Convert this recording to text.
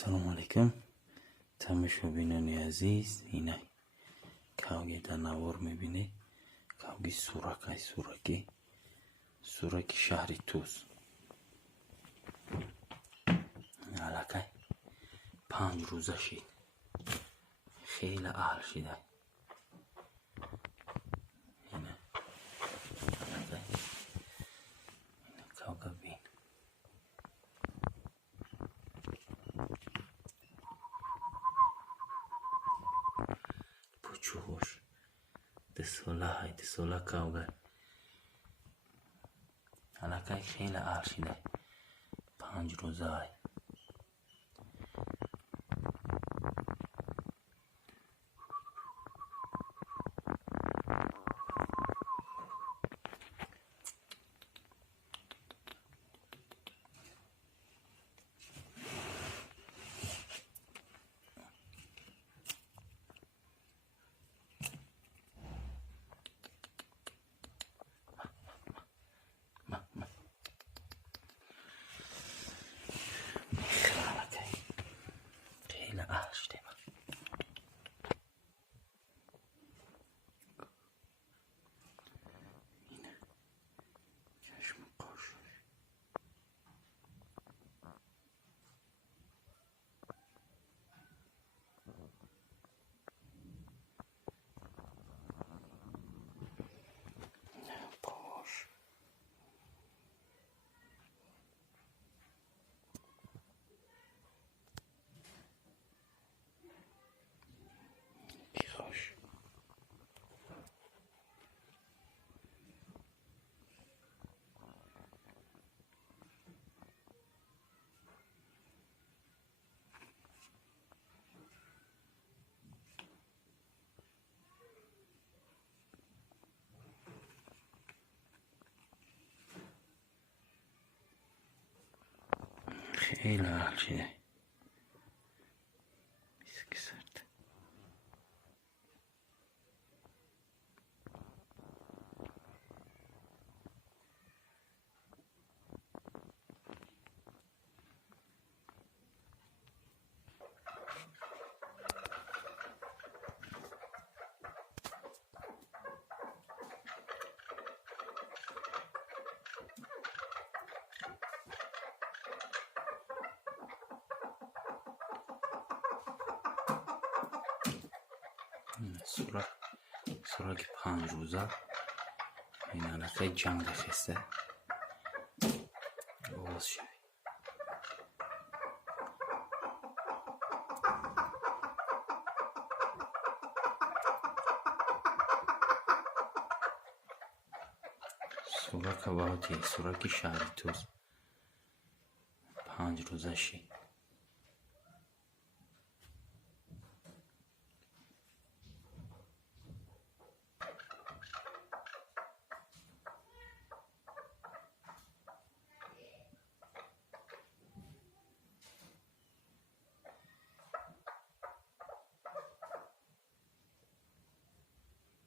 السلام علیکم تماشابینان عزیز. اینه کاوی در نوار میبینه کاوی سورک شهری توز علاقه 5 روزه شید خیلی اهل شده. اینه علاقه اینه کاوی بین پوچوش دسوله کاوی علاقه خیلی اهل شده 5 روزه های خیلی اهل شده. اینه چشم قاشش باش بیخوش خیلی اهل شده. سورک 5 روزه این علاقه جنگ خسته باز شوی سورک شهری توز 5 روزه شی